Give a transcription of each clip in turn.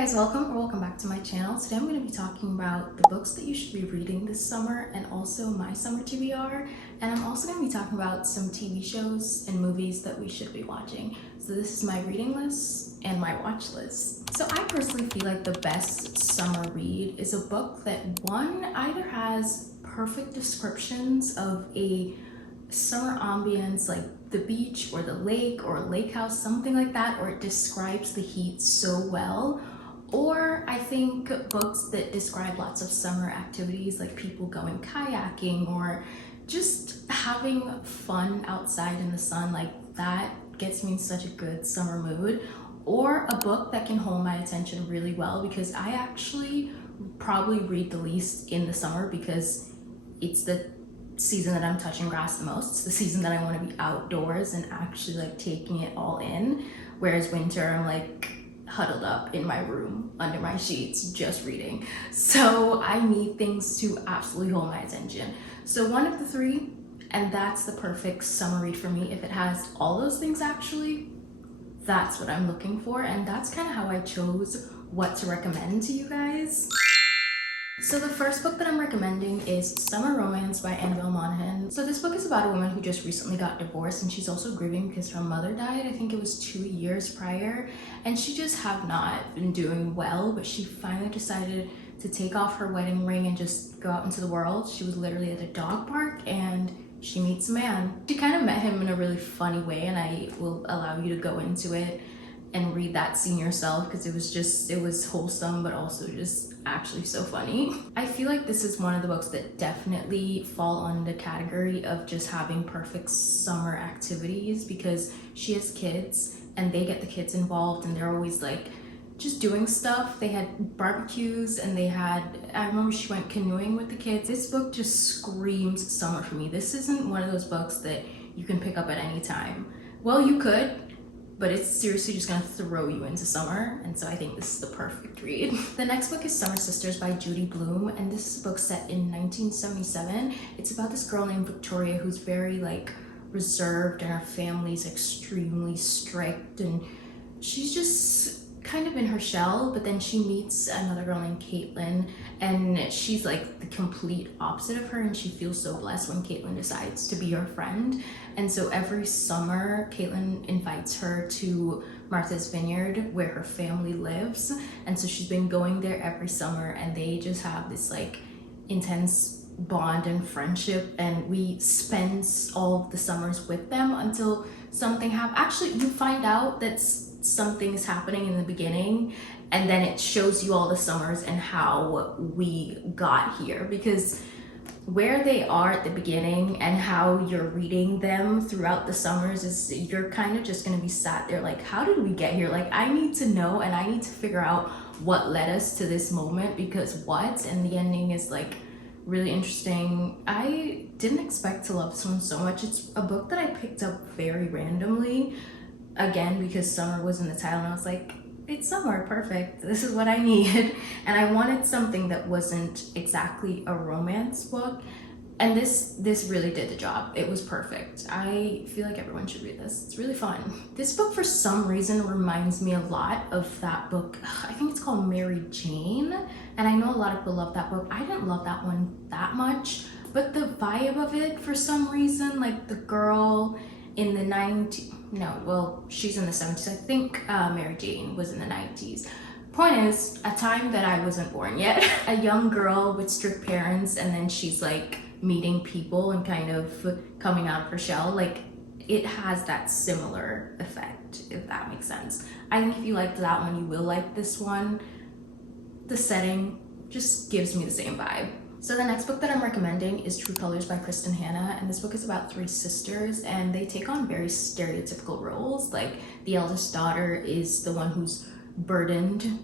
guys, welcome back to my channel. Today I'm going to be talking about the books that you should be reading this summer and also my summer TBR, and I'm also going to be talking about some TV shows and movies that we should be watching. So this is my reading list and my watch list. So I personally feel like the best summer read is a book that one either has perfect descriptions of a summer ambience like the beach or the lake or a lake house, something like that, or it describes the heat so well. Or I think books that describe lots of summer activities like people going kayaking or just having fun outside in the sun, like that gets me in such a good summer mood. Or a book that can hold my attention really well, because I actually probably read the least in the summer because it's the season that I'm touching grass the most. It's the season that I want to be outdoors and actually like taking it all in, whereas winter I'm like huddled up in my room under my sheets just reading. So I need things to absolutely hold my attention. So one of the three, and that's the perfect summer read for me. If it has all those things, actually, that's what I'm looking for, and that's kind of how I chose what to recommend to you guys. So the first book that I'm recommending is Summer Romance by Annabelle Monaghan. So this book is about a woman who just recently got divorced, and she's also grieving because her mother died. I think it was 2 years prior, and she just have not been doing well, but she finally decided to take off her wedding ring and just go out into the world. She was literally at a dog park and she meets a man. She kind of met him in a really funny way, and I will allow you to go into it and read that scene yourself because it was wholesome but also just actually so funny. I feel like this is one of the books that definitely fall under the category of just having perfect summer activities, because she has kids and they get the kids involved and they're always like just doing stuff. They had barbecues and I remember she went canoeing with the kids. This book just screams summer for me. This isn't one of those books that you can pick up at any time. Well, you could, but it's seriously just gonna throw you into summer, and so I think this is the perfect read. The next book is Summer Sisters by Judy Blume, and this is a book set in 1977. It's about this girl named Victoria who's very like reserved, and her family's extremely strict, and she's just kind of in her shell, but then she meets another girl named Caitlin, and she's like the complete opposite of her, and she feels so blessed when Caitlin decides to be her friend. And so every summer Caitlin invites her to Martha's Vineyard where her family lives, and so she's been going there every summer, and they just have this like intense bond and friendship, and we spend all of the summers with them until something happens. Actually, you find out that something is happening in the beginning, and then it shows you all the summers and how we got here, because where they are at the beginning and how you're reading them throughout the summers is you're kind of just going to be sat there like, how did we get here? Like, I need to know, and I need to figure out what led us to this moment, because what, and the ending is like really interesting. I didn't expect to love this one so much. It's a book that I picked up very randomly, again because summer was in the title, and I was like, it's summer, perfect, this is what I need. And I wanted something that wasn't exactly a romance book, and this really did the job. It was perfect. I feel like everyone should read this. It's really fun. This book for some reason reminds me a lot of that book, I think it's called Mary Jane, and I know a lot of people love that book. I didn't love that one that much, but the vibe of it for some reason, like the girl in the 90s, no, well, she's in the 70s. I think Mary Jane was in the 90s. Point is, a time that I wasn't born yet. A young girl with strict parents, and then she's like meeting people and kind of coming out of her shell. Like, it has that similar effect, if that makes sense. I think if you liked that one, you will like this one. The setting just gives me the same vibe. So the next book that I'm recommending is True Colors by Kristen Hanna, and this book is about 3 sisters, and they take on very stereotypical roles. Like, the eldest daughter is the one who's burdened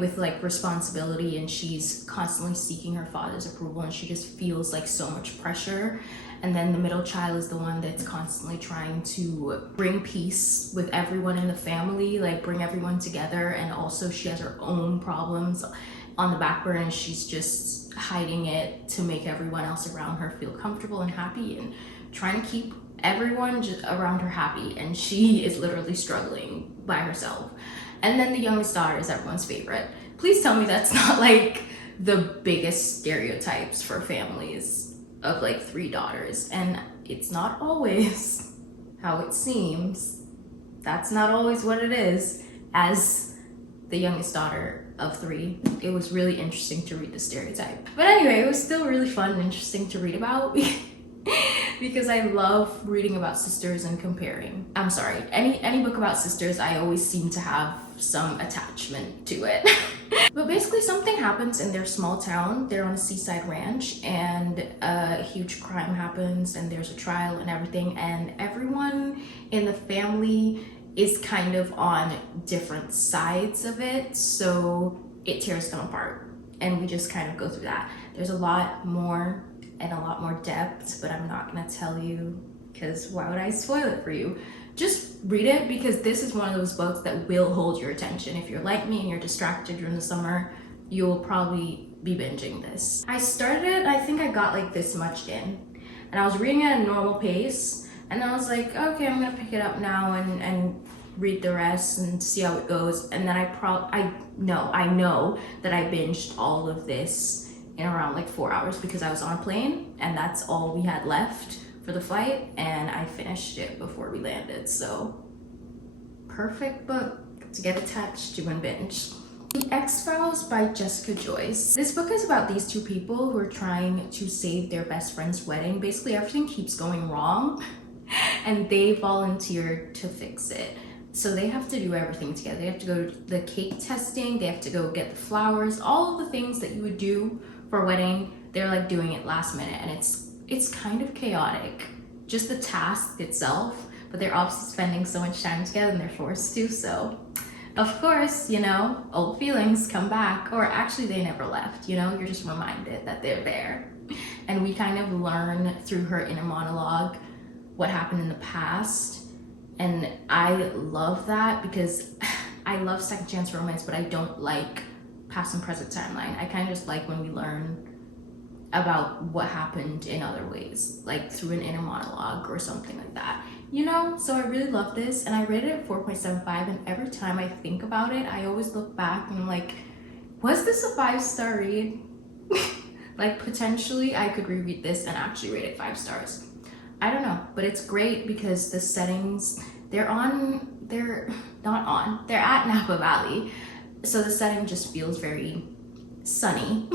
with like responsibility, and she's constantly seeking her father's approval, and she just feels like so much pressure. And then the middle child is the one that's constantly trying to bring peace with everyone in the family, like bring everyone together, and also she has her own problems on the back burner, and she's just hiding it to make everyone else around her feel comfortable and happy, and trying to keep everyone just around her happy, and she is literally struggling by herself. And then the youngest daughter is everyone's favorite. Please tell me that's not like the biggest stereotypes for families of like 3 daughters. And it's not always how it seems. That's not always what it is. As the youngest daughter of 3, it was really interesting to read the stereotype. But anyway, it was still really fun and interesting to read about because I love reading about sisters and comparing. I'm sorry, any book about sisters, I always seem to have some attachment to it. But basically something happens in their small town. They're on a seaside ranch and a huge crime happens and there's a trial and everything, and everyone in the family is kind of on different sides of it, so it tears them apart, and we just kind of go through that. There's a lot more and a lot more depth, but I'm not gonna tell you because why would I spoil it for you? Just read it, because this is one of those books that will hold your attention. If you're like me and you're distracted during the summer, you'll probably be binging this. I started it, I think I got like this much in, and I was reading at a normal pace, and I was like, okay, I'm gonna pick it up now and read the rest and see how it goes. And then I know that I binged all of this in around like 4 hours because I was on a plane and that's all we had left for the flight, and I finished it before we landed. So perfect book to get attached to and binge. The Vows by Jessica Joyce. This book is about these 2 people who are trying to save their best friend's wedding. Basically everything keeps going wrong and they volunteered to fix it. So they have to do everything together. They have to go to the cake testing, they have to go get the flowers, all of the things that you would do for a wedding. They're like doing it last minute, and it's kind of chaotic, just the task itself, but they're obviously spending so much time together and they're forced to, so of course, you know, old feelings come back, or actually they never left, you know, you're just reminded that they're there. And we kind of learn through her inner monologue what happened in the past, and I love that because I love second chance romance, but I don't like past and present timeline. I kind of just like when we learn about what happened in other ways, like through an inner monologue or something like that, you know? So I really love this, and I rated it 4.75, and every time I think about it, I always look back and I'm like, was this a 5-star read? Like potentially I could reread this and actually rate it 5 stars. I don't know, but it's great because the settings, they're at Napa Valley, so the setting just feels very sunny.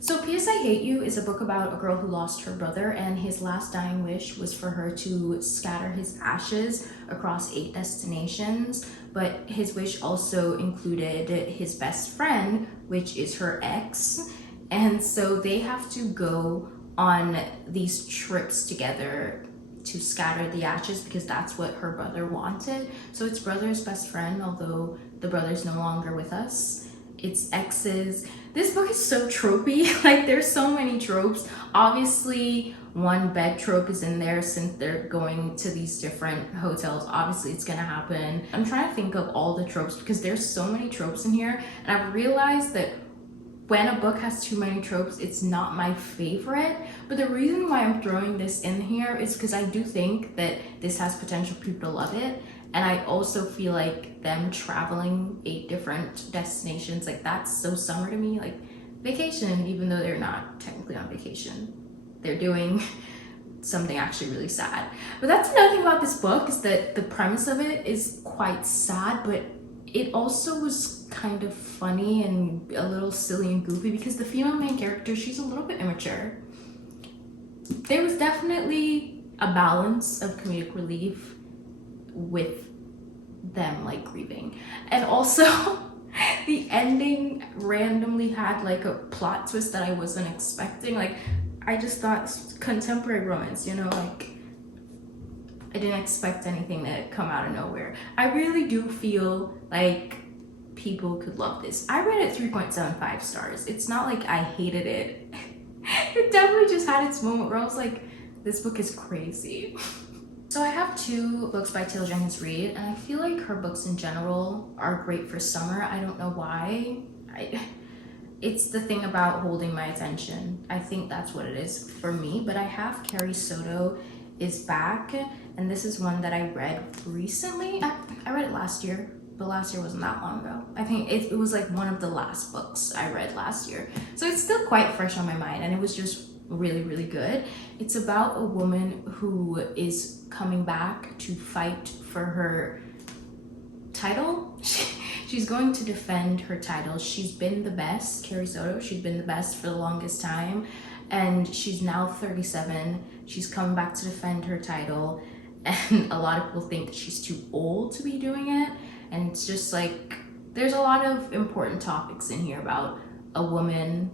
So P.S. I Hate You is a book about a girl who lost her brother, and his last dying wish was for her to scatter his ashes across 8 destinations, but his wish also included his best friend, which is her ex, and so they have to go on these trips together to scatter the ashes because that's what her brother wanted. So it's brother's best friend, although the brother's no longer with us. It's exes. This book is so tropey. Like there's so many tropes. Obviously one bed trope is in there since they're going to these different hotels. Obviously it's gonna happen. I'm trying to think of all the tropes because there's so many tropes in here, and I've realized that when a book has too many tropes, it's not my favorite. But the reason why I'm throwing this in here is because I do think that this has potential for people to love it. And I also feel like them traveling 8 different destinations, like that's so summer to me, like vacation, even though they're not technically on vacation. They're doing something actually really sad. But that's another thing about this book, is that the premise of it is quite sad, but it also was kind of funny and a little silly and goofy because the female main character, she's a little bit immature. There was definitely a balance of comedic relief with them like grieving, and also the ending randomly had like a plot twist that I wasn't expecting. Like I just thought contemporary romance, you know, like I didn't expect anything to come out of nowhere. I really do feel like people could love this. I read it 3.75 stars. It's not like I hated it. It definitely just had its moment where I was like, this book is crazy. So I have 2 books by Taylor Jenkins Reid, and I feel like her books in general are great for summer. I don't know why. It's the thing about holding my attention. I think that's what it is for me. But I have Carrie Soto is Back, and this is one that I read recently. I read it last year, but last year wasn't that long ago. I think it was like one of the last books I read last year. So it's still quite fresh on my mind, and it was just really, really good. It's about a woman who is coming back to fight for her title. She's going to defend her title. She's been the best, Carrie Soto, she's been the best for the longest time, and she's now 37. She's coming back to defend her title, and a lot of people think that she's too old to be doing it. And it's just like, there's a lot of important topics in here about a woman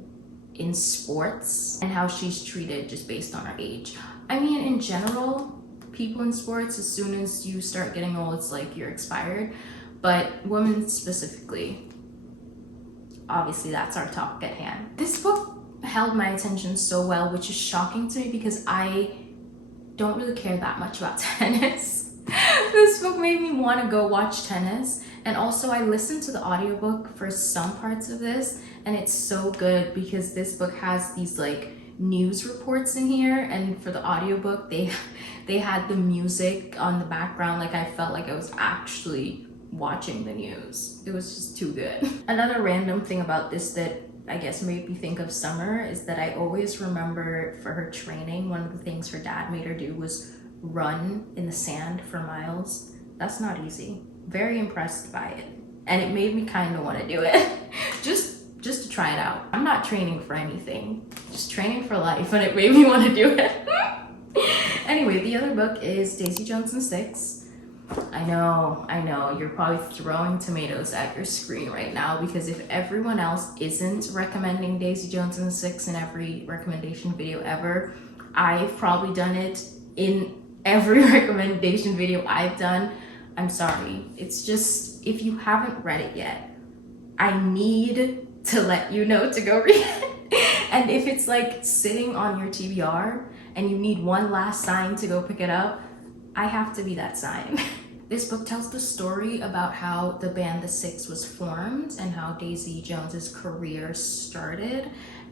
in sports and how she's treated just based on her age. I mean, in general, people in sports, as soon as you start getting old, it's like you're expired. But women specifically, obviously that's our topic at hand. This book held my attention so well, which is shocking to me because I don't really care that much about tennis. This book made me want to go watch tennis, and also I listened to the audiobook for some parts of this, and it's so good because this book has these like news reports in here, and for the audiobook they had the music on the background. Like I felt like I was actually watching the news. It was just too good. Another random thing about this that I guess made me think of summer is that I always remember for her training, one of the things her dad made her do was run in the sand for miles. That's not easy. Very impressed by it. And it made me kind of want to do it. just to try it out. I'm not training for anything, just training for life, and it made me want to do it. Anyway, the other book is Daisy Jones and the Six. I know, you're probably throwing tomatoes at your screen right now because if everyone else isn't recommending Daisy Jones and the Six in every recommendation video ever, I've probably done it in every recommendation video I've done. I'm sorry. It's just, if you haven't read it yet, I need to let you know to go read it. And if it's like sitting on your TBR and you need one last sign to go pick it up, I have to be that sign. This book tells the story about how the band The Six was formed and how Daisy Jones's career started.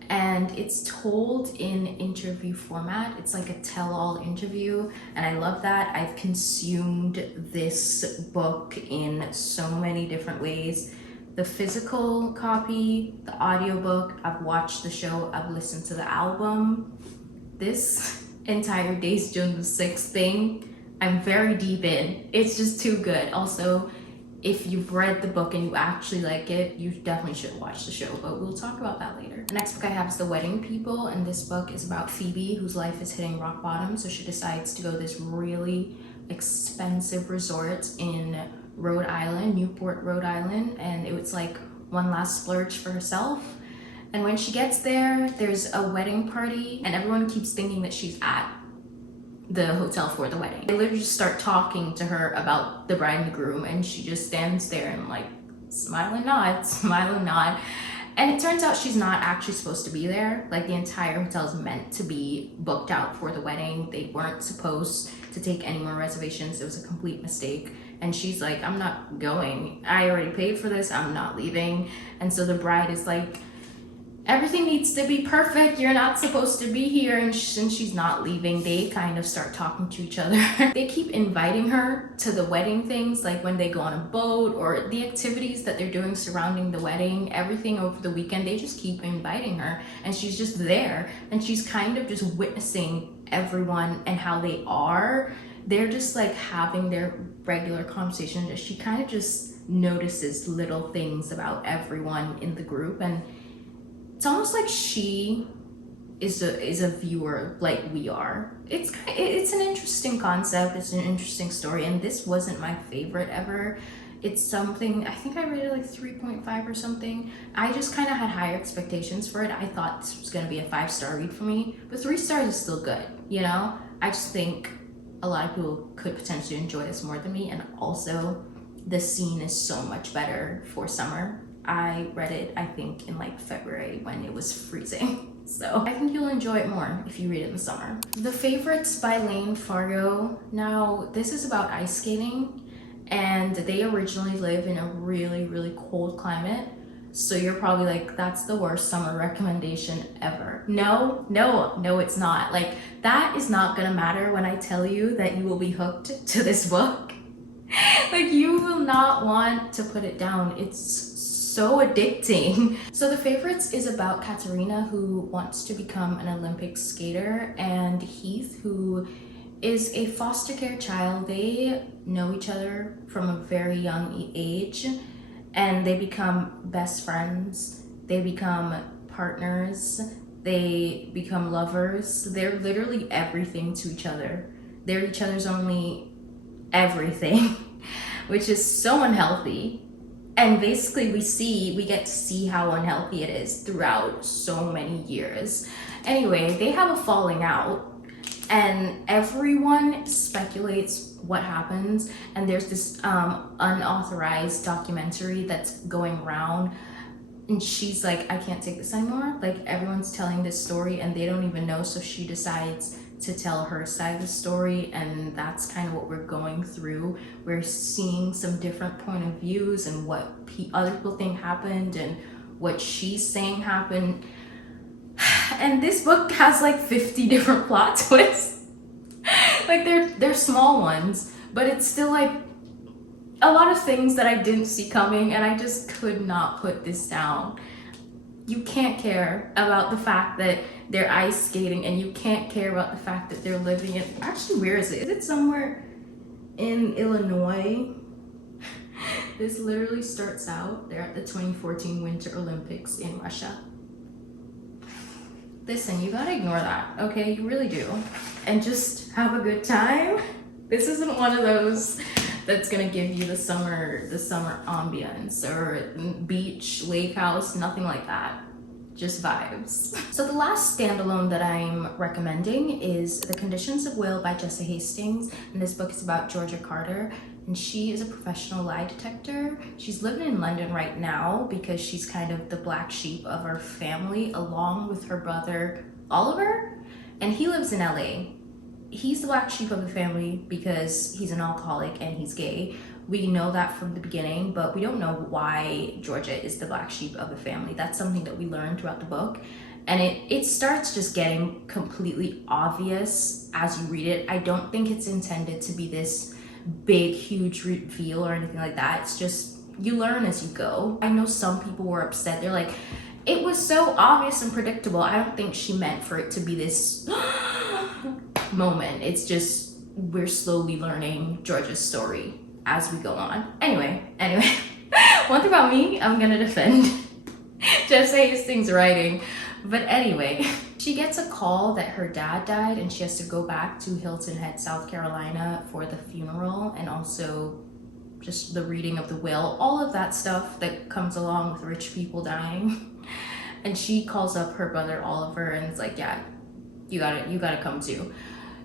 And it's told in interview format. It's like a tell-all interview, and I love that. I've consumed this book in so many different ways. The physical copy, the audiobook, I've watched the show, I've listened to the album. This entire Daisy Jones and the Six thing, I'm very deep in. It's just too good. Also, if you've read the book and you actually like it, you definitely should watch the show, but we'll talk about that later. The next book I have is The Wedding People, and this book is about Phoebe, whose life is hitting rock bottom, so she decides to go to this really expensive resort in Rhode Island, Newport, Rhode Island, and it was like one last splurge for herself. And when she gets there, there's a wedding party, and everyone keeps thinking that she's at the hotel for the wedding. They literally just start talking to her about the bride and groom, and she just stands there and like smile and nod, smile and nod. And it turns out she's not actually supposed to be there. Like the entire hotel is meant to be booked out for the wedding. They weren't supposed to take any more reservations. It was a complete mistake. And she's like, I'm not going. I already paid for this, I'm not leaving. And so the bride is like, everything needs to be perfect. You're not supposed to be here. And since she's not leaving, they kind of start talking to each other. They keep inviting her to the wedding things, like when they go on a boat or the activities that they're doing surrounding the wedding, everything over the weekend, they just keep inviting her. And she's just there. And she's kind of just witnessing everyone and how they are. They're just like having their regular conversation. She kind of just notices little things about everyone in the group, and it's almost like she is a viewer like we are. It's an interesting concept, it's an interesting story, and this wasn't my favorite ever. It's something, I think I rated like 3.5 or something. I just kind of had higher expectations for it. I thought this was gonna be a 5-star read for me, but 3 stars is still good, you know? I just think a lot of people could potentially enjoy this more than me, and also the scene is so much better for summer. I read it, I think, in like February when it was freezing. So I think you'll enjoy it more if you read it in the summer. The Favorites by Lane Fargo. Now, this is about ice skating, and they originally live in a really, really cold climate. So you're probably like, that's the worst summer recommendation ever. No, it's not. Like, that is not gonna matter when I tell you that you will be hooked to this book. Like, you will not want to put it down. It's so addicting. So the favorites is about Katerina, who wants to become an Olympic skater, and Heath, who is a foster care child. They know each other from a very young age, and they become best friends. They become partners. They become lovers. They're literally everything to each other. They're each other's only everything, which is so unhealthy. And basically we get to see how unhealthy it is throughout so many years. Anyway, they have a falling out, and everyone speculates what happens. And there's this unauthorized documentary that's going around, and she's like, I can't take this anymore. Like, everyone's telling this story and they don't even know. So she decides to tell her side of the story, and that's kind of what we're going through. We're seeing some different point of views and what other people think happened and what she's saying happened. And this book has like 50 different plot twists. Like, they're small ones, but it's still like a lot of things that I didn't see coming, and I just could not put this down. You can't care about the fact that they're ice skating, and you can't care about the fact that they're living in, actually, where is it? Is it somewhere in Illinois? This literally starts out, they're at the 2014 Winter Olympics in Russia. Listen, you gotta ignore that, okay? You really do. And just have a good time. This isn't one of those that's gonna give you the summer ambience or beach, lake house, nothing like that. Just vibes. So the last standalone that I'm recommending is The Conditions of Will by Jessa Hastings. And this book is about Georgia Carter, and she is a professional lie detector. She's living in London right now because she's kind of the black sheep of her family, along with her brother Oliver, and he lives in LA. He's the black sheep of the family because he's an alcoholic and he's gay. We know that from the beginning, but we don't know why Georgia is the black sheep of the family. That's something that we learn throughout the book. And it starts just getting completely obvious as you read it. I don't think it's intended to be this big, huge reveal or anything like that. It's just, you learn as you go. I know some people were upset. They're like, it was so obvious and predictable. I don't think she meant for it to be this moment. It's just, we're slowly learning Georgia's story as we go on. Anyway, one thing about me, I'm gonna defend Jessa Hastings' writing. But anyway, she gets a call that her dad died and she has to go back to Hilton Head, South Carolina for the funeral, and also just the reading of the will, all of that stuff that comes along with rich people dying. And she calls up her brother Oliver and is like, yeah, you gotta come too.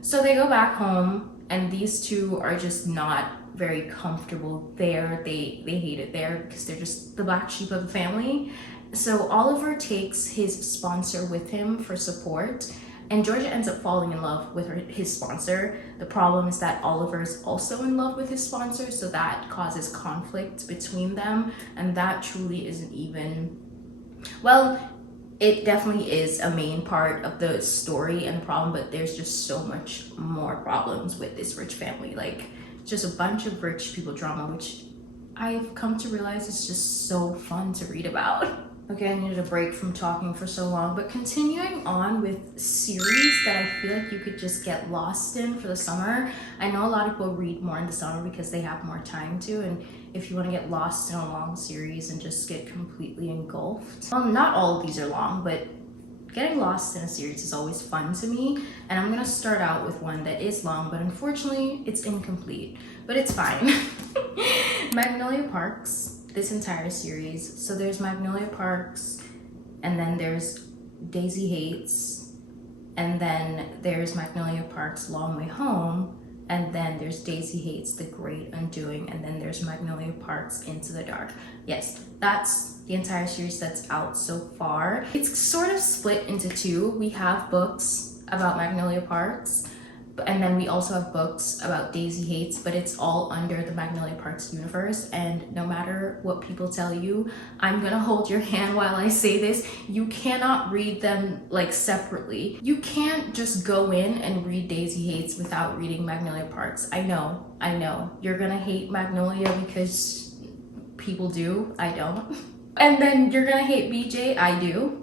So they go back home, and these two are just not very comfortable there. They hate it there because they're just the black sheep of the family. So Oliver takes his sponsor with him for support, and Georgia ends up falling in love with his sponsor. The problem is that Oliver is also in love with his sponsor, so that causes conflict between them, and that truly isn't even, well, it definitely is a main part of the story and the problem, but there's just so much more problems with this rich family. Like, just a bunch of rich people drama, which I've come to realize is just so fun to read about. Okay, I needed a break from talking for so long, but continuing on with series that I feel like you could just get lost in for the summer. I know a lot of people read more in the summer because they have more time to, and if you want to get lost in a long series and just get completely engulfed. Not all of these are long, but getting lost in a series is always fun to me, and I'm gonna start out with one that is long, but unfortunately it's incomplete, but it's fine. Magnolia Parks. This entire series. So there's Magnolia Parks, and then there's Daisy Hates, and then there's Magnolia Parks Long Way Home, and then there's Daisy Hates The Great Undoing, and then there's Magnolia Parks Into the Dark. Yes, that's the entire series that's out so far. It's sort of split into two. We have books about Magnolia Parks, And then we also have books about Daisy hates, but it's all under the Magnolia Parks universe. And no matter what people tell you, I'm gonna hold your hand while I say this, you cannot read them like separately. You can't just go in and read Daisy hates without reading Magnolia Parks. I know, you're gonna hate Magnolia because people do, I don't. And then you're gonna hate BJ, I do,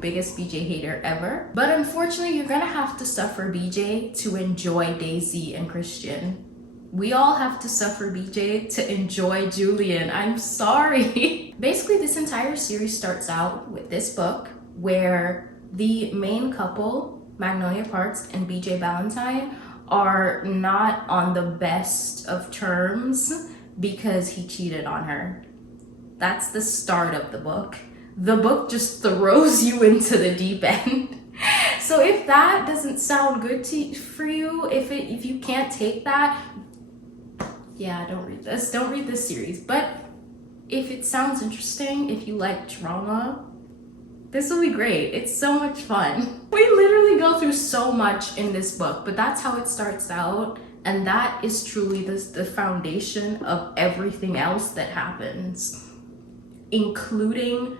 biggest BJ hater ever. But unfortunately, you're gonna have to suffer BJ to enjoy Daisy and Christian. We all have to suffer BJ to enjoy Julian. I'm sorry. Basically, this entire series starts out with this book where the main couple, Magnolia Parks and BJ Valentine, are not on the best of terms because he cheated on her. That's the start of the book. The book just throws you into the deep end. So if that doesn't sound good for you, if you can't take that, yeah, don't read this. Don't read this series. But if it sounds interesting, if you like drama, this will be great. It's so much fun. We literally go through so much in this book, but that's how it starts out. And that is truly the foundation of everything else that happens, including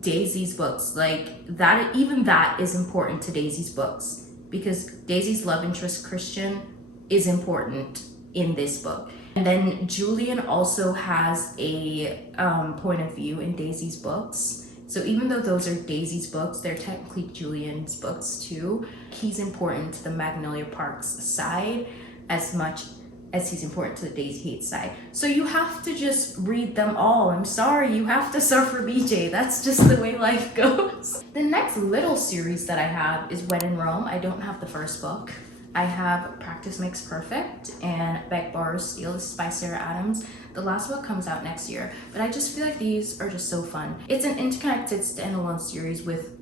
Daisy's books. Like that, even that is important to Daisy's books because Daisy's love interest Christian is important in this book. And then Julian also has a point of view in Daisy's books. So even though those are Daisy's books, they're technically Julian's books too. He's important to the Magnolia Parks side as much as he's important to the Daisy hate side. So you have to just read them all. I'm sorry, you have to suffer BJ. That's just the way life goes. The next little series that I have is When in Rome. I don't have the first book. I have Practice Makes Perfect and Beg, Borrow, Steal. This is by Sarah Adams. The last book comes out next year, but I just feel like these are just so fun. It's an interconnected standalone series with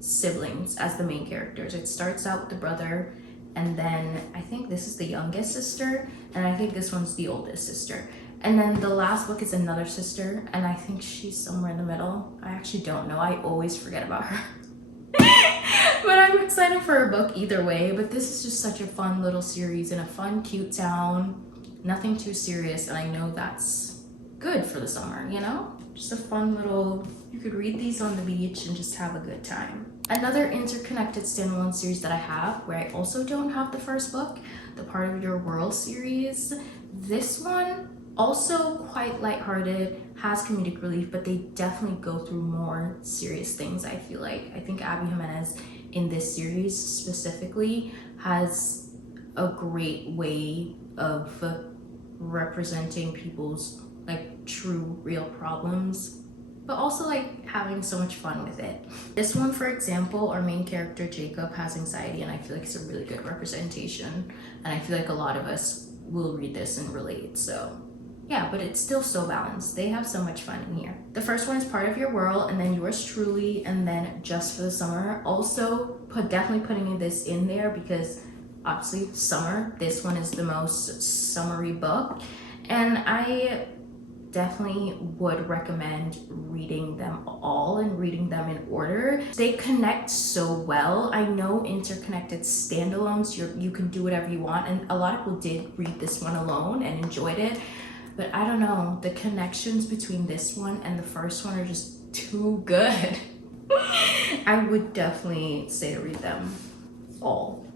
siblings as the main characters. It starts out with the brother, and then I think this is the youngest sister, and I think this one's the oldest sister. And then the last book is another sister, and I think she's somewhere in the middle. I actually don't know. I always forget about her. But I'm excited for a book either way. But this is just such a fun little series in a fun, cute town. Nothing too serious, and I know that's good for the summer, you know? Just a fun little, you could read these on the beach and just have a good time. Another interconnected standalone series that I have, where I also don't have the first book, the Part of Your World series. This one, also quite lighthearted, has comedic relief, but they definitely go through more serious things, I feel like. I think Abby Jimenez in this series specifically has a great way of representing people's like true real problems, but also like having so much fun with it. This one, for example, our main character Jacob has anxiety, and I feel like it's a really good representation, and I feel like a lot of us will read this and relate. So yeah, but it's still so balanced. They have so much fun in here. The first one is Part of Your World, and then Yours Truly, and then Just for the Summer. Also definitely putting this in there because obviously summer, this one is the most summery book, and I definitely would recommend reading them all and reading them in order. They connect so well. I know interconnected standalones, you can do whatever you want, and a lot of people did read this one alone and enjoyed it, but I don't know, the connections between this one and the first one are just too good. I would definitely say to read them all.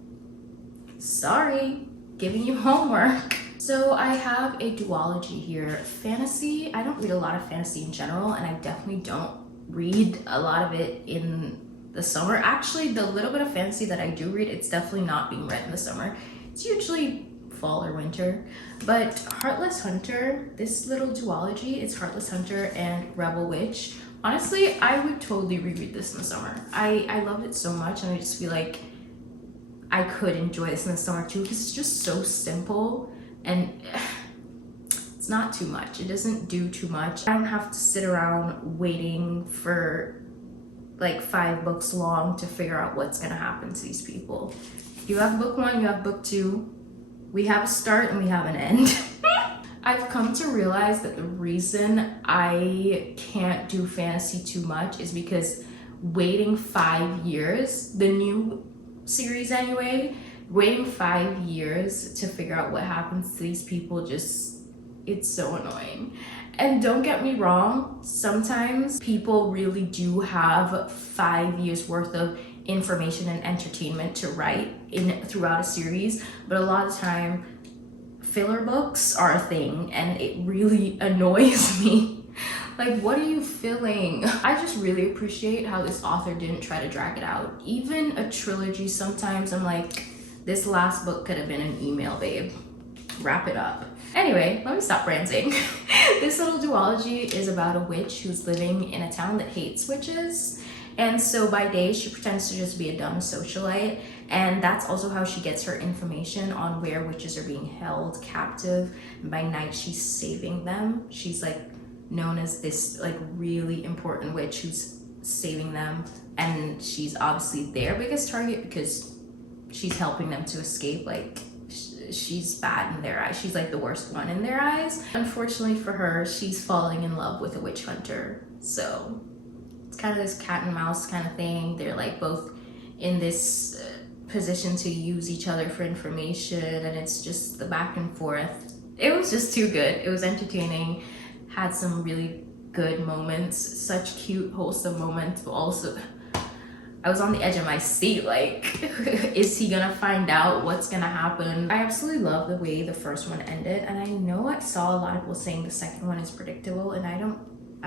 Sorry, giving you homework. So I have a duology here. Fantasy, I don't read a lot of fantasy in general, and I definitely don't read a lot of it in the summer. Actually, the little bit of fantasy that I do read, it's definitely not being read in the summer. It's usually fall or winter. But Heartless Hunter, this little duology, it's Heartless Hunter and Rebel Witch. Honestly, I would totally reread this in the summer. I love it so much, and I just feel like I could enjoy this in the summer too because it's just so simple and it's not too much. It doesn't do too much. I don't have to sit around waiting for like 5 books long to figure out what's gonna happen to these people. You have book 1, you have book 2. We have a start and we have an end. I've come to realize that the reason I can't do fantasy too much is because waiting 5 years, the new series anyway, Waiting 5 years to figure out what happens to these people, just, it's so annoying. And don't get me wrong, sometimes people really do have 5 years worth of information and entertainment to write throughout a series, but a lot of the time filler books are a thing and it really annoys me. Like, what are you filling? I just really appreciate how this author didn't try to drag it out. Even a trilogy, sometimes I'm like, this last book could have been an email, babe. Wrap it up. Anyway, let me stop ranting. This little duology is about a witch who's living in a town that hates witches. And so by day, she pretends to just be a dumb socialite. And that's also how she gets her information on where witches are being held captive. And by night, she's saving them. She's like known as this like really important witch who's saving them. And she's obviously their biggest target because she's helping them to escape. Like, she's bad in their eyes. She's like the worst one in their eyes. Unfortunately for her, she's falling in love with a witch hunter. So it's kind of this cat and mouse kind of thing. They're like both in this position to use each other for information, and it's just the back and forth. It was just too good. It was entertaining, had some really good moments, such cute, wholesome moments, but also I was on the edge of my seat, like, is he gonna find out what's gonna happen? I absolutely love the way the first one ended, and I know I saw a lot of people saying the second one is predictable, and I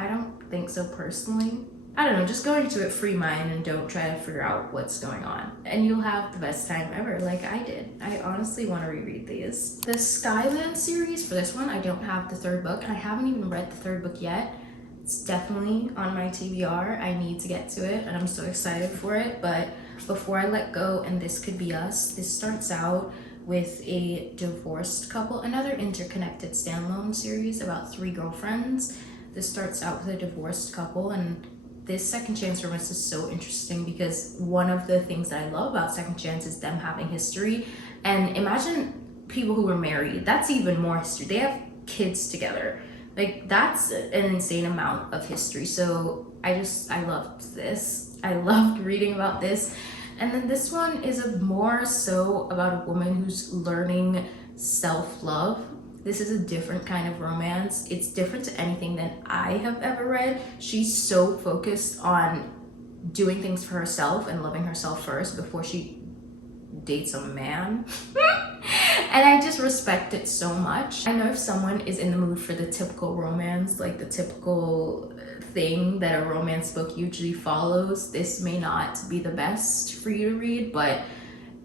don't think so personally. I don't know, just go into it free mind and don't try to figure out what's going on. And you'll have the best time ever, like I did. I honestly want to reread these. The Skyland series, for this one, I don't have the third book, and I haven't even read the third book yet. It's definitely on my TBR. I need to get to it, and I'm so excited for it. But before I let go, and This Could Be Us, this starts out with a divorced couple, another interconnected standalone series about 3 girlfriends. This starts out with a divorced couple, and this second chance romance is so interesting because one of the things that I love about second chance is them having history. And imagine people who were married, that's even more history. They have kids together. Like, that's an insane amount of history. So I loved this. I loved reading about this. And then this one is more so about a woman who's learning self-love. This is a different kind of romance. It's different to anything that I have ever read. She's so focused on doing things for herself and loving herself first before she dates a man. And I just respect it so much. I know if someone is in the mood for the typical romance, like the typical thing that a romance book usually follows, this may not be the best for you to read, but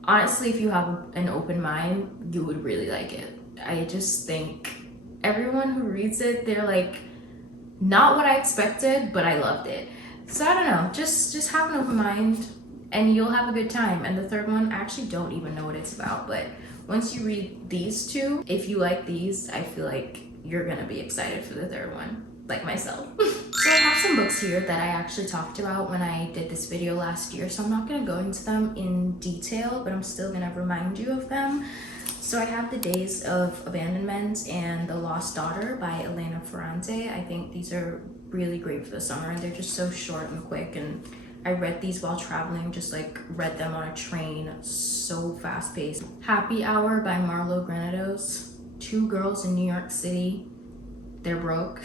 honestly, if you have an open mind, you would really like it. I just think everyone who reads it, they're like, not what I expected, but I loved it. So I don't know, just have an open mind and you'll have a good time. And the third one, I actually don't even know what it's about, but once you read these 2, if you like these, I feel like you're gonna be excited for the third one, like myself. So I have some books here that I actually talked about when I did this video last year, so I'm not gonna go into them in detail, but I'm still gonna remind you of them. So I have The Days of Abandonment and The Lost Daughter by Elena Ferrante. I think these are really great for the summer, and they're just so short and quick, and I read these while traveling, just like read them on a train, so fast paced. Happy Hour by Marlo Granados. 2 girls in New York City. They're broke.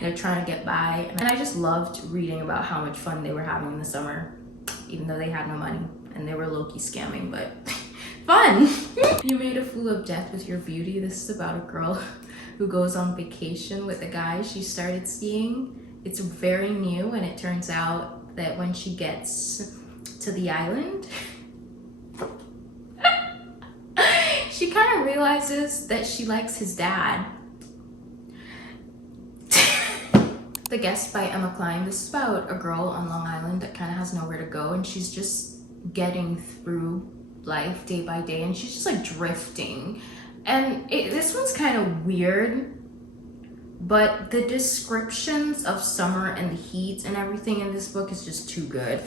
They're trying to get by. And I just loved reading about how much fun they were having in the summer, even though they had no money and they were low-key scamming, but fun. You Made a Fool of Death with Your Beauty. This is about a girl who goes on vacation with a guy she started seeing. It's very new, and it turns out that when she gets to the island, she kind of realizes that she likes his dad. The Guest by Emma Cline. This is about a girl on Long Island that kind of has nowhere to go, and she's just getting through life day by day, and she's just like drifting. And this one's kind of weird, but the descriptions of summer and the heat and everything in this book is just too good.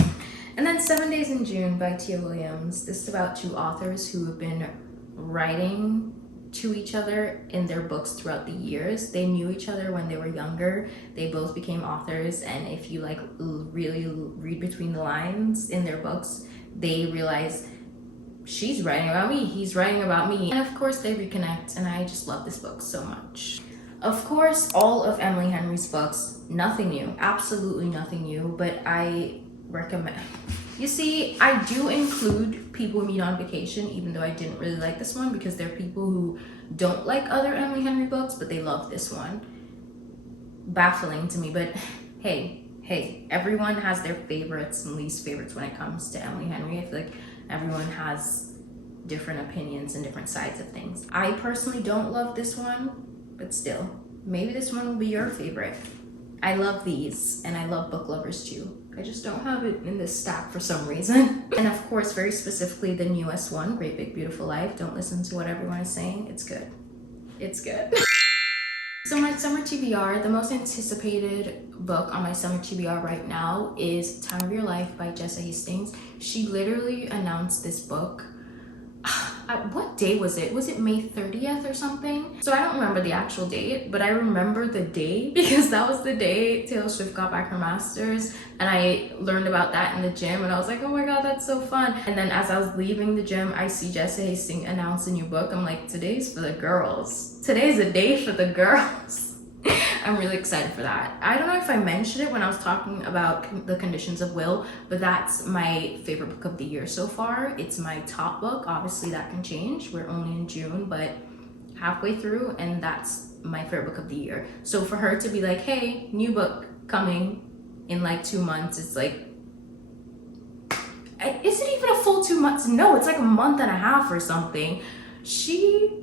And then 7 Days in June by Tia Williams. This is about 2 authors who have been writing to each other in their books throughout the years. They knew each other when they were younger. They both became authors, and if you like really read between the lines in their books, they realize she's writing about me, he's writing about me. And of course they reconnect, and I just love this book so much. Of course, all of Emily Henry's books, nothing new, absolutely nothing new, but I recommend. You see, I do include People We Meet on Vacation, even though I didn't really like this one, because there are people who don't like other Emily Henry books, but they love this one. Baffling to me, but hey, everyone has their favorites and least favorites when it comes to Emily Henry. I feel like everyone has different opinions and different sides of things. I personally don't love this one, but still, maybe this one will be your favorite. I love these, and I love book lovers too. I just don't have it in this stack for some reason. And of course, very specifically, the newest one, Great Big Beautiful Life. Don't listen to what everyone is saying. It's good. It's good. So my summer TBR, the most anticipated book on my summer TBR right now is Time of Your Life by Jessa Hastings. She literally announced this book. What day was it? Was it May 30th or something? So I don't remember the actual date, but I remember the day because that was the day Taylor Swift got back her master's, and I learned about that in the gym, and I was like, oh my god, that's so fun. And then as I was leaving the gym, I see Jessa Hastings announce a new book. I'm like, today's for the girls. Today's a day for the girls. I'm really excited for that. I don't know if I mentioned it when I was talking about The Conditions of Will, but that's my favorite book of the year so far. It's my top book. Obviously that can change. We're only in June, but halfway through, and that's my favorite book of the year. So for her to be like, hey, new book coming in like 2 months, it's like, is it even a full 2 months? No, it's like a month and a half or something. She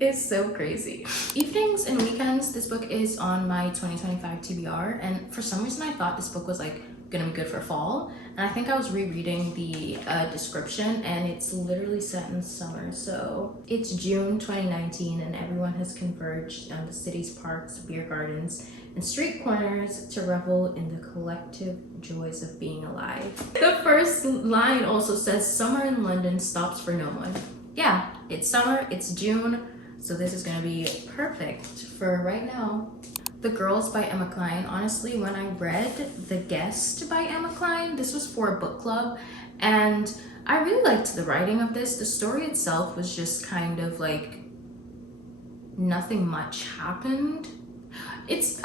is so crazy. Evenings and weekends, this book is on my 2025 TBR, and for some reason I thought this book was like gonna be good for fall, and I think I was rereading the description, and it's literally set in summer. So it's June 2019 and everyone has converged on the city's parks, beer gardens, and street corners to revel in the collective joys of being alive. The first line also says, summer in London stops for no one. Yeah, it's summer, it's June, so this is gonna be perfect for right now. The Girls by Emma Cline. Honestly, when I read The Guest by Emma Cline, this was for a book club, and I really liked the writing of this. The story itself was just kind of like nothing much happened. It's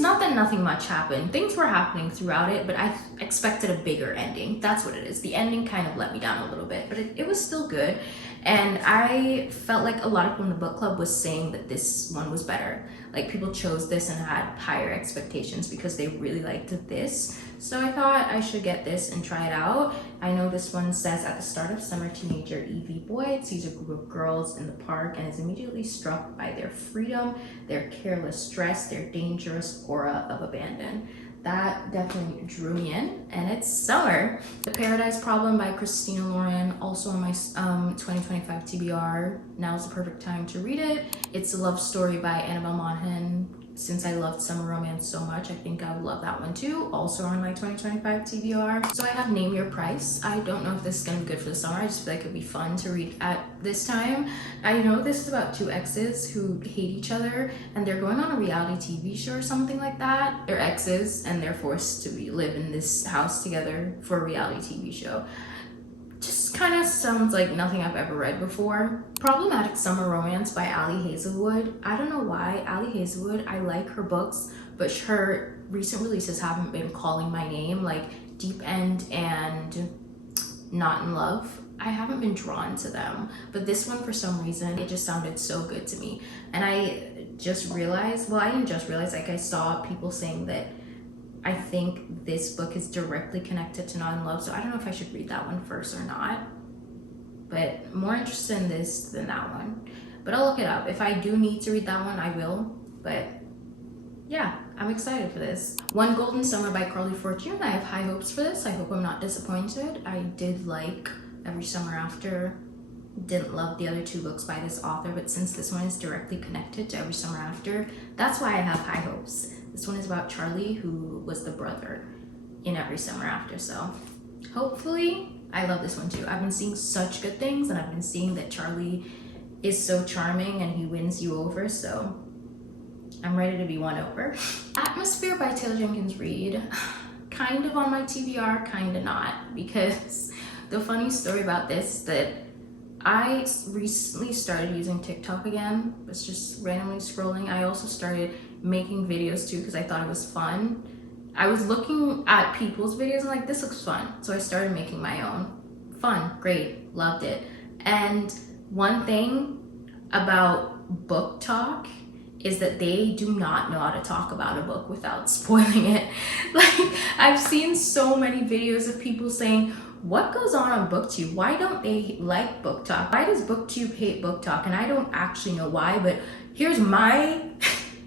not that nothing much happened. Things were happening throughout it, but I expected a bigger ending. That's what it is. The ending kind of let me down a little bit, but it was still good. And I felt like a lot of people in the book club was saying that this one was better. Like people chose this and had higher expectations because they really liked this. So I thought I should get this and try it out. I know this one says, at the start of summer, teenager Evie Boyd sees a group of girls in the park and is immediately struck by their freedom, their careless dress, their dangerous aura of abandon. That definitely drew me in, and it's summer. The Paradise Problem by Christina Lauren, also on my 2025 TBR. Now's the perfect time to read it. It's a love story by Annabelle Monaghan. Since I loved summer romance so much, I think I would love that one too. Also on my 2025 TBR. So I have Name Your Price. I don't know if this is gonna be good for the summer. I just feel like it'd be fun to read at this time. I know this is about two exes who hate each other, and they're going on a reality TV show or something like that. They're exes and they're forced to live in this house together for a reality TV show. Just kind of sounds like nothing I've ever read before. Problematic Summer Romance by Ali Hazelwood. I don't know why. Ali Hazelwood, I like her books, but her recent releases haven't been calling my name, like Deep End and Not in Love. I haven't been drawn to them, but this one, for some reason, it just sounded so good to me. And I just realized, well, I didn't just realize, like I saw people saying that I think this book is directly connected to Not in Love, so I don't know if I should read that one first or not. But more interested in this than that one. But I'll look it up. If I do need to read that one, I will. But yeah, I'm excited for this. One Golden Summer by Carly Fortune. I have high hopes for this. I hope I'm not disappointed. I did like Every Summer After. Didn't love the other two books by this author, but since this one is directly connected to Every Summer After, that's why I have high hopes. This one is about Charlie, who was the brother in Every Summer After, so hopefully I love this one too. I've been seeing such good things, and I've been seeing that Charlie is so charming and he wins you over, so I'm ready to be won over. Atmosphere by Taylor Jenkins Reid. Kind of on my TBR, kind of not, because the funny story about this is that I recently started using TikTok again. It's just randomly scrolling. I also started making videos too because I thought it was fun. I was looking at people's videos and like, this looks fun. So I started making my own. Fun, great, loved it. And one thing about book talk is that they do not know how to talk about a book without spoiling it. Like, I've seen so many videos of people saying, what goes on BookTube? Why don't they like book talk? Why does BookTube hate book talk? And I don't actually know why, but here's my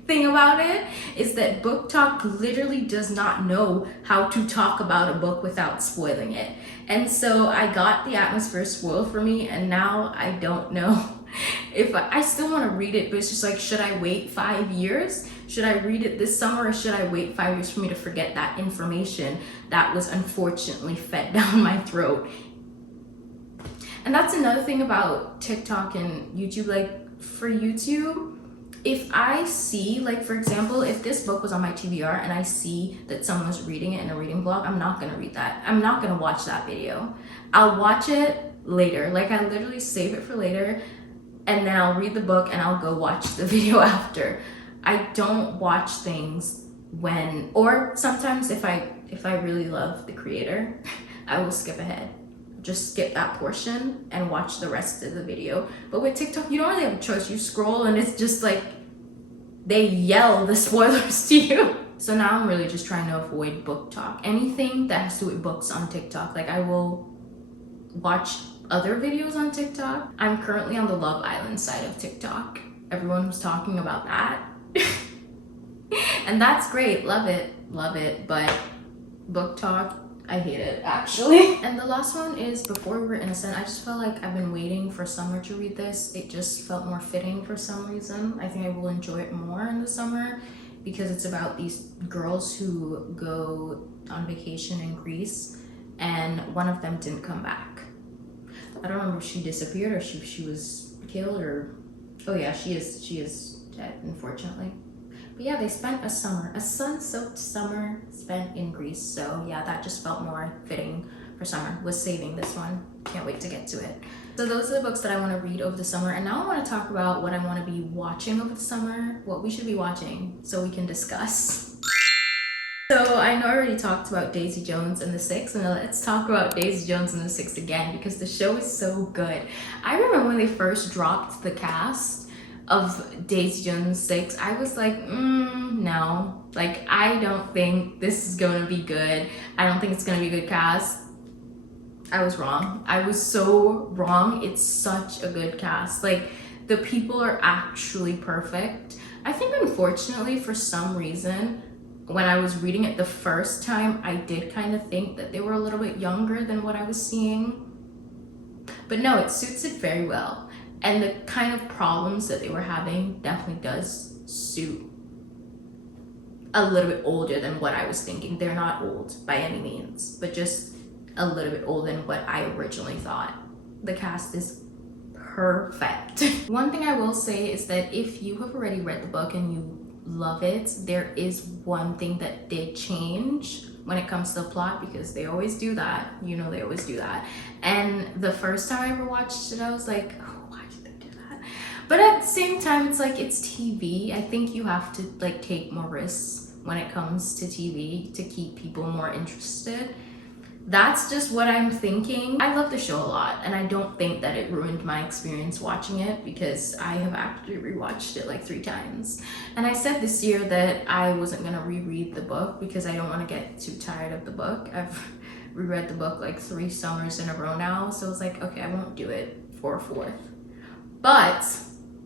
thing about it, is that book talk literally does not know how to talk about a book without spoiling it. And so I got the atmosphere spoiled for me, and now I don't know if I still want to read it, but it's just like, should I wait 5 years? Should I read it this summer, or should I wait 5 years for me to forget that information that was unfortunately fed down my throat? And that's another thing about TikTok and YouTube. Like, for YouTube, if I see, like, for example, if this book was on my TBR and I see that someone was reading it in a reading blog, I'm not gonna read that. I'm not gonna watch that video. I'll watch it later. Like, I literally save it for later, and then I'll read the book and I'll go watch the video after. I don't watch things when, or sometimes if I really love the creator, I will skip ahead. Just skip that portion and watch the rest of the video. But with TikTok, you don't really have a choice. You scroll and it's just like, they yell the spoilers to you. So now I'm really just trying to avoid book talk. Anything that has to do with books on TikTok, like I will watch other videos on TikTok. I'm currently on the Love Island side of TikTok. Everyone was talking about that. And that's great, love it, but book talk, I hate it actually. And the last one is Before We Were Innocent. I just felt like I've been waiting for summer to read this. It just felt more fitting for some reason. I think I will enjoy it more in the summer because it's about these girls who go on vacation in Greece and one of them didn't come back. I don't remember if she disappeared or she was killed, or oh yeah, she is dead, unfortunately. But yeah, they spent a summer, a sun-soaked summer spent in Greece. So yeah, that just felt more fitting for summer. Was saving this one. Can't wait to get to it. So those are the books that I want to read over the summer. And now I want to talk about what I want to be watching over the summer, what we should be watching, so we can discuss. So I know I already talked about Daisy Jones and the Six, and let's talk about Daisy Jones and the Six again because the show is so good. I remember when they first dropped the cast of Daisy Jones 6, I was like, no. Like, I don't think this is gonna be good. I don't think it's gonna be a good cast. I was wrong. I was so wrong. It's such a good cast. Like, the people are actually perfect. I think unfortunately, for some reason, when I was reading it the first time, I did kind of think that they were a little bit younger than what I was seeing. But no, it suits it very well. And the kind of problems that they were having definitely does suit a little bit older than what I was thinking. They're not old by any means, but just a little bit older than what I originally thought. The cast is perfect. One thing I will say is that if you have already read the book and you love it, there is one thing that did change when it comes to the plot, because they always do that. You know, they always do that. And the first time I ever watched it, I was like, oh, why did they do that? But at the same time, it's like, it's TV. I think you have to like take more risks when it comes to TV to keep people more interested. That's just what I'm thinking. I love the show a lot, and I don't think that it ruined my experience watching it because I have actually rewatched it like 3 times. And I said this year that I wasn't gonna reread the book because I don't want to get too tired of the book. I've reread the book like 3 summers in a row now, so I was like, okay, I won't do it for a 4th. But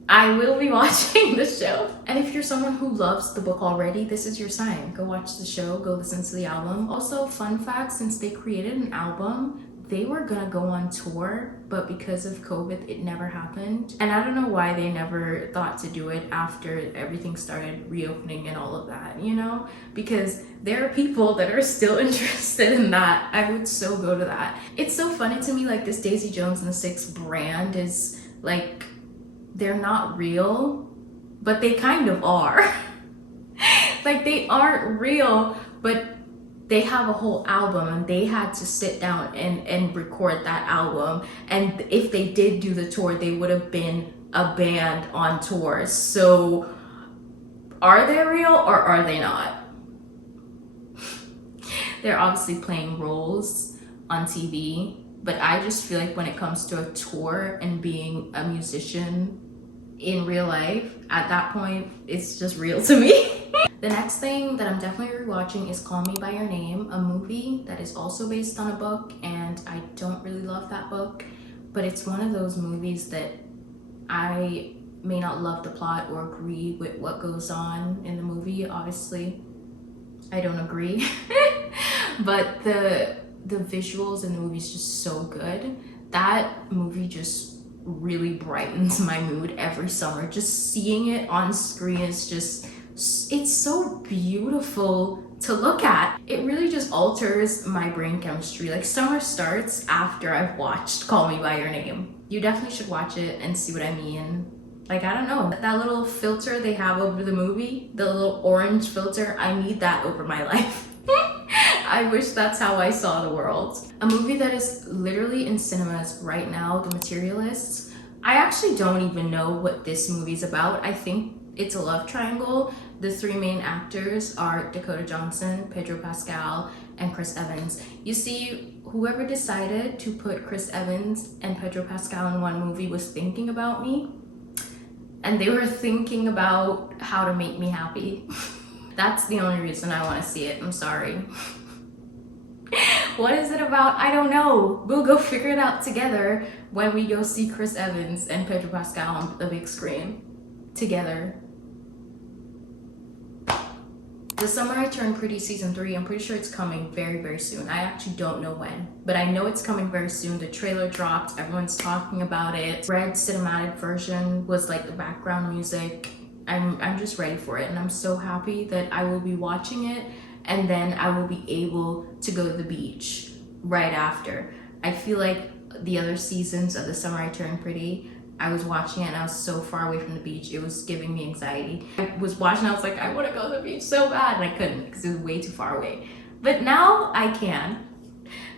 I will be watching the show. And if you're someone who loves the book already, this is your sign. Go watch the show, go listen to the album. Also, fun fact, since they created an album, they were gonna go on tour, but because of COVID, it never happened. And I don't know why they never thought to do it after everything started reopening and all of that, you know? Because there are people that are still interested in that. I would so go to that. It's so funny to me, like this Daisy Jones and the Six brand is like, they're not real, but they kind of are. Like, they aren't real, but they have a whole album and they had to sit down and record that album. And if they did do the tour, they would have been a band on tour. So are they real or are they not? They're obviously playing roles on TV, but I just feel like when it comes to a tour and being a musician in real life, at that point, it's just real to me. The next thing that I'm definitely rewatching is Call Me By Your Name, a movie that is also based on a book, and I don't really love that book, but it's one of those movies that I may not love the plot or agree with what goes on in the movie. Obviously, I don't agree. But the visuals in the movie is just so good. That movie just really brightens my mood every summer. Just seeing it on screen is just, it's so beautiful to look at. It really just alters my brain chemistry. Like, summer starts after I've watched Call Me By Your Name. You definitely should watch it and see what I mean. Like, I don't know, that little filter they have over the movie, the little orange filter, I need that over my life. I wish that's how I saw the world. A movie that is literally in cinemas right now, The Materialists. I actually don't even know what this movie's about. I think it's a love triangle. The three main actors are Dakota Johnson, Pedro Pascal, and Chris Evans. You see, whoever decided to put Chris Evans and Pedro Pascal in one movie was thinking about me. And they were thinking about how to make me happy. That's the only reason I want to see it. I'm sorry. What is it about? I don't know. We'll go figure it out together when we go see Chris Evans and Pedro Pascal on the big screen together. The Summer I Turned Pretty season 3, I'm pretty sure it's coming very, very soon. I actually don't know when, but I know it's coming very soon. The trailer dropped, everyone's talking about it. Red cinematic version was like the background music. I'm just ready for it, and I'm so happy that I will be watching it, and then I will be able to go to the beach right after. I feel like the other seasons of The Summer I Turned Pretty, I was watching it and I was so far away from the beach, it was giving me anxiety. I was watching, I was like, I want to go to the beach so bad, and I couldn't because it was way too far away. But now I can.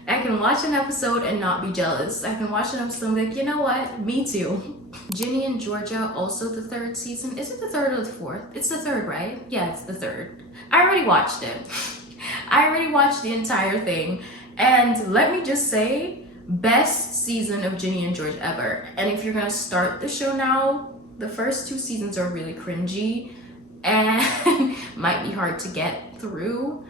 I can watch an episode and not be jealous. I can watch an episode and be like, you know what? Me too. Ginny in Georgia, also the third season. Is it the third or the fourth? It's the third, right? Yeah, it's the third. I already watched it. I already watched the entire thing. And let me just say, best season of Ginny in Georgia ever. And if you're gonna start the show now, the first 2 seasons are really cringy and might be hard to get through.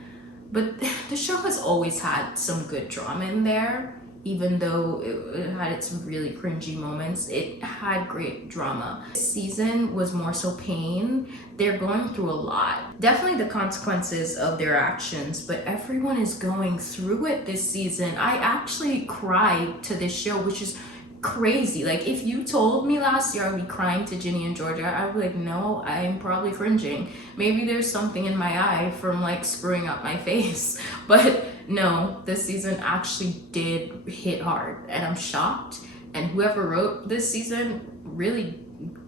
But the show has always had some good drama in there. Even though it had its really cringy moments, it had great drama. This season was more so pain. They're going through a lot. Definitely the consequences of their actions, but everyone is going through it this season. I actually cried to this show, which is crazy. Like, if you told me last year I'd be crying to Ginny in Georgia, I'd be like, no, I'm probably cringing. Maybe there's something in my eye from like screwing up my face. But no, this season actually did hit hard, and I'm shocked. And whoever wrote this season really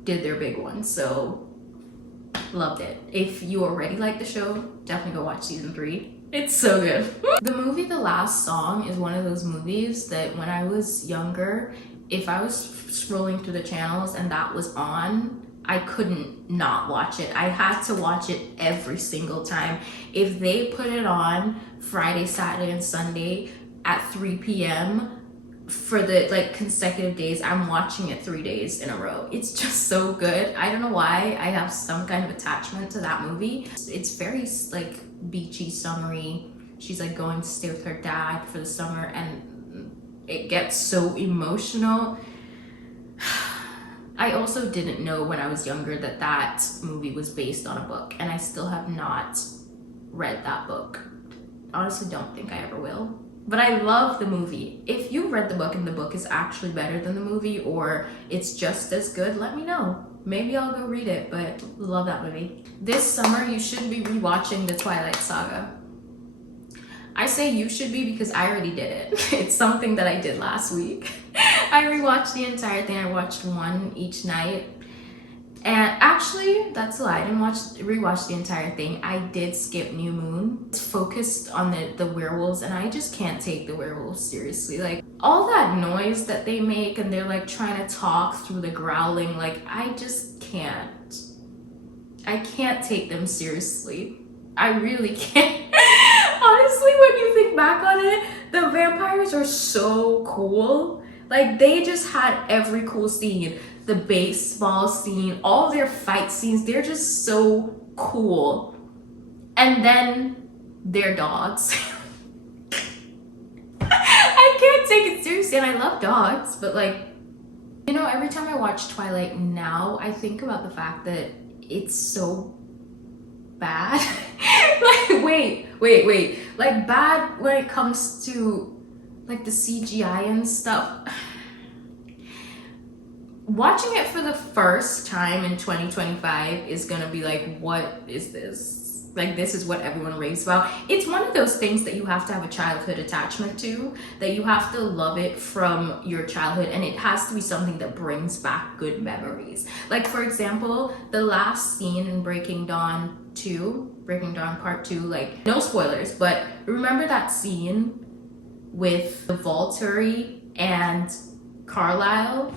did their big one, so loved it. If you already like the show, definitely go watch season 3. It's so good. The movie The Last Song is one of those movies that when I was younger, if I was scrolling through the channels and that was on, I couldn't not watch it. I had to watch it every single time. If they put it on Friday, Saturday, and Sunday at 3 p.m. for the like consecutive days, I'm watching it 3 days in a row. It's just so good. I don't know why I have some kind of attachment to that movie. It's very like beachy, summery. She's like going to stay with her dad for the summer, and it gets so emotional. I also didn't know when I was younger that that movie was based on a book, and I still have not read that book. Honestly, don't think I ever will. But I love the movie. If you read the book and the book is actually better than the movie, or it's just as good, let me know. Maybe I'll go read it, but love that movie. This summer, you should be rewatching the Twilight saga. I say you should be because I already did it. It's something that I did last week. I rewatched the entire thing. I watched one each night, And actually, that's a lie. I didn't rewatch the entire thing. I did skip New Moon. It's focused on the werewolves, and I just can't take the werewolves seriously. Like, all that noise that they make, and they're like trying to talk through the growling, like, I just can't. I can't take them seriously. I really can't. Honestly, when you think back on it, the vampires are so cool. Like, they just had every cool scene. The baseball scene, all their fight scenes, they're just so cool. And then their dogs. I can't take it seriously, and I love dogs, but like, you know, every time I watch Twilight now, I think about the fact that it's so bad. Like, wait. Like, bad when it comes to like the CGI and stuff. Watching it for the first time in 2025 is gonna be like, what is this? Like, this is what everyone raves about. It's one of those things that you have to have a childhood attachment to, that you have to love it from your childhood, and it has to be something that brings back good memories. Like, for example, the last scene in Breaking Dawn Part 2, like, no spoilers, but remember that scene with the Volturi and Carlisle?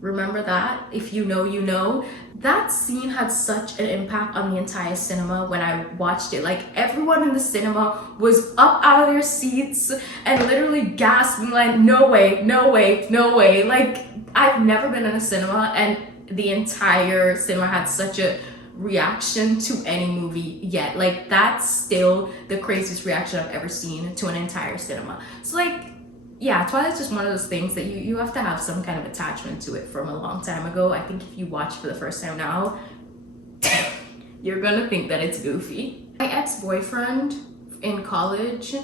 Remember that? If you know, you know. That scene had such an impact on the entire cinema when I watched it. Like, everyone in the cinema was up out of their seats and literally gasping like, no way, no way, no way. Like, I've never been in a cinema and the entire cinema had such a reaction to any movie yet. Like, that's still the craziest reaction I've ever seen to an entire cinema. So like, yeah, Twilight's just one of those things that you have to have some kind of attachment to it from a long time ago. I think if you watch it for the first time now, you're gonna think that it's goofy. My ex-boyfriend in college,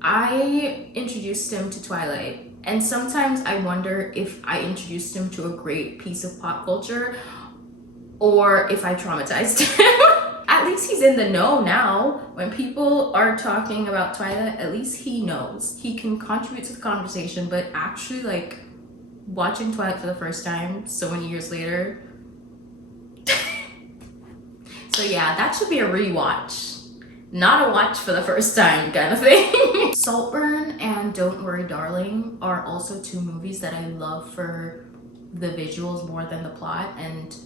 I introduced him to Twilight. And sometimes I wonder if I introduced him to a great piece of pop culture or if I traumatized him. At least he's in the know now. When people are talking about Twilight, at least he knows. He can contribute to the conversation, but actually, like, watching Twilight for the first time so many years later. So yeah, that should be a rewatch. Not a watch for the first time kind of thing. Saltburn and Don't Worry Darling are also two movies that I love for the visuals more than the plot, and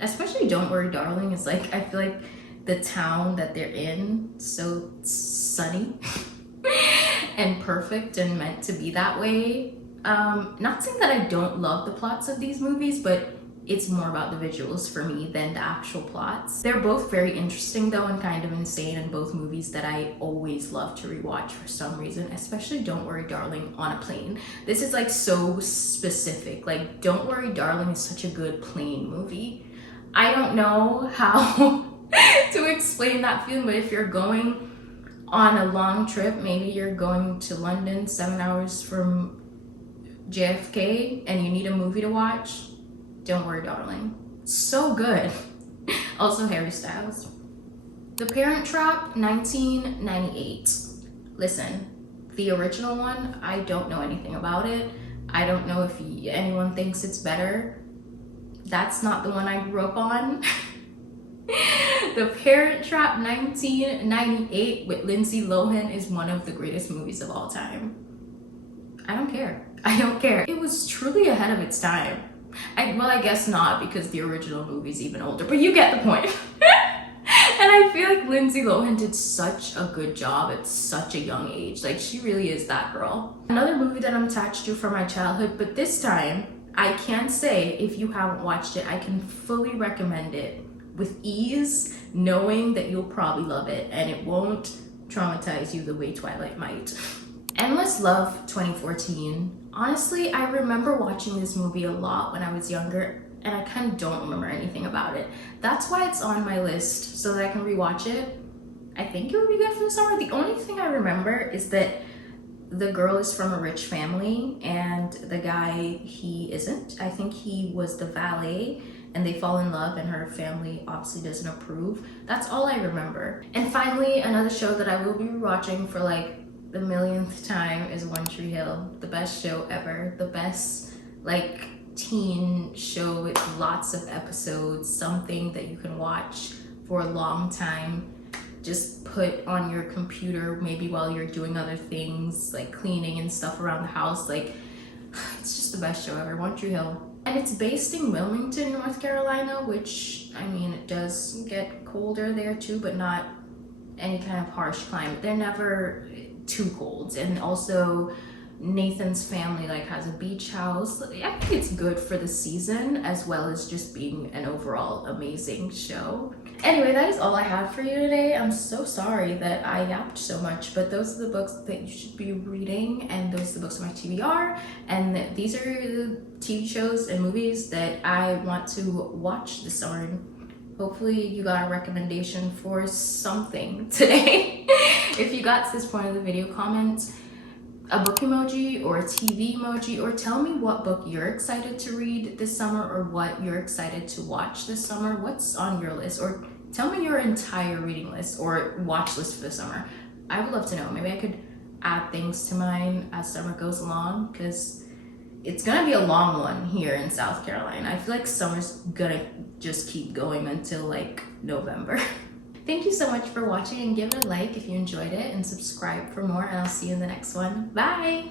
especially Don't Worry Darling is like, I feel like the town that they're in, so sunny and perfect and meant to be that way. Not saying that I don't love the plots of these movies, but it's more about the visuals for me than the actual plots. They're both very interesting though and kind of insane, and both movies that I always love to rewatch for some reason, especially Don't Worry Darling on a plane. This is like so specific. Like, Don't Worry Darling is such a good plane movie. I don't know how to explain that feeling, but if you're going on a long trip, maybe you're going to London, 7 hours from JFK, and you need a movie to watch, Don't Worry Darling. So good. Also Harry Styles. The Parent Trap, 1998. Listen, the original one, I don't know anything about it. I don't know if anyone thinks it's better. That's not the one I grew up on. The Parent Trap 1998 with Lindsay Lohan is one of the greatest movies of all time. I don't care. I don't care. It was truly ahead of its time. Well, I guess not, because the original movie's even older, but you get the point. And I feel like Lindsay Lohan did such a good job at such a young age. Like, she really is that girl. Another movie that I'm attached to from my childhood, but this time, I can say, if you haven't watched it, I can fully recommend it with ease, knowing that you'll probably love it and it won't traumatize you the way Twilight might. Endless Love 2014. Honestly, I remember watching this movie a lot when I was younger, and I kind of don't remember anything about it. That's why it's on my list, so that I can rewatch it. I think it would be good for the summer. The only thing I remember is that the girl is from a rich family and the guy, he isn't. I think he was the valet, and they fall in love and her family obviously doesn't approve. That's all I remember. And finally, another show that I will be watching for like the millionth time is One Tree Hill. The best show ever. The best, like, teen show with lots of episodes, something that you can watch for a long time. Just put on your computer, maybe while you're doing other things like cleaning and stuff around the house. Like, it's just the best show ever. One Tree Hill. And it's based in Wilmington, North Carolina, which, I mean, it does get colder there too, but not any kind of harsh climate. They're never too cold. And also Nathan's family like has a beach house. I think it's good for the season, as well as just being an overall amazing show. Anyway, that is all I have for you today. I'm so sorry that I yapped so much, but those are the books that you should be reading, and those are the books on my TBR, and these are the TV shows and movies that I want to watch this summer. Hopefully you got a recommendation for something today. If you got to this point of the video, comment a book emoji or a TV emoji, or tell me what book you're excited to read this summer, or what you're excited to watch this summer. What's on your list? Or tell me your entire reading list or watch list for the summer. I would love to know. Maybe I could add things to mine as summer goes along, because it's gonna be a long one here in South Carolina. I feel like summer's gonna just keep going until like November. Thank you so much for watching, and give it a like if you enjoyed it, and subscribe for more, and I'll see you in the next one. Bye!